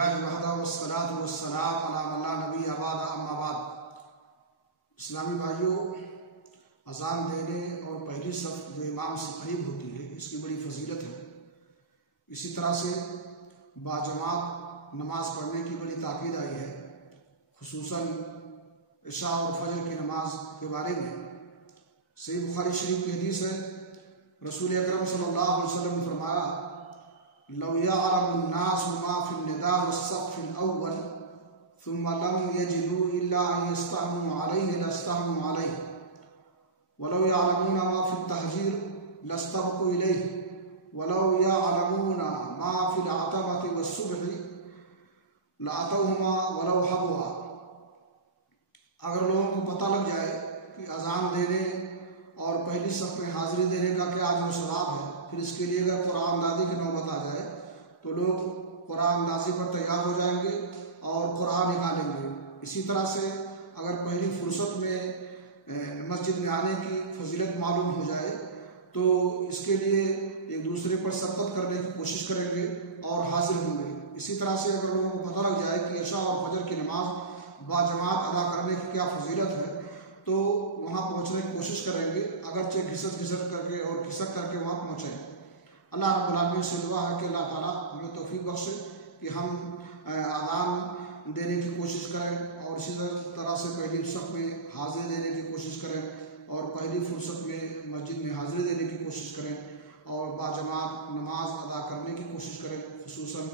बिस्मिल्लाह वहदा वस्सलातु वस्सलाम अला मन ला नबी अबाद अम्मा बाद। इस्लामी भाइयों, अज़ान देने और पहली सफ जो इमाम से करीब होती है इसकी बड़ी फजीलत है। इसी तरह से बाजमात नमाज पढ़ने की बड़ी ताकीद आई है, खुसूसन इशा और फजर की नमाज के बारे में। सही बुखारी शरीफ की हदीस है, रसूल अकरम सल्लल्लाहु अलैहि वसल्लम ने फरमाया, लव यअलमु अन्नासु मा फिन निदा वस्सफ़िल अव्वल सुम्मा लम यजिदू इल्ला अन यस्तहमू अलैहि लस्तहमू अलैहि वलौ यअलमूना मा फित तहजीर लस्तबक़ू इलैहि वलौ यअलमूना मा फिल अतमति वस्सुबहि लअतौहुमा वलौ हबवा। अगर लोगों को पता लग जाए कि अजान देने और पहली सफ में हाजिरी देने का क्या आज सवाब है, फिर इसके लिए अगर कुरान अंदाजी की नौबत आ जाए तो लोग कुरान अंदाजी पर तैयार हो जाएंगे और कुरान निकालेंगे। इसी तरह से अगर पहली फुर्सत में मस्जिद में आने की फजीलत मालूम हो जाए तो इसके लिए एक दूसरे पर शरकत करने की कोशिश करेंगे और हाजिर होंगे। इसी तरह से अगर लोगों को पता लग जाए कि इशा और फजर की नमाज बाजमात अदा करने की क्या फजीलत है तो वहाँ पहुँचने की कोशिश करेंगे, अगरचे घिसट करके और खिसक करके वहाँ पहुँचें। अल्लाह रब्बुल आलमीन से दुआ है कि अल्लाह ताला हमें तौफीक बख्शे कि हम अज़ान देने की कोशिश करें और इसी तरह से पहली सफ में हाजिरी देने की कोशिश करें और पहली फुर्सत में मस्जिद में हाजिरी देने की कोशिश करें और बाजमात नमाज अदा करने की कोशिश करें, खुसूसन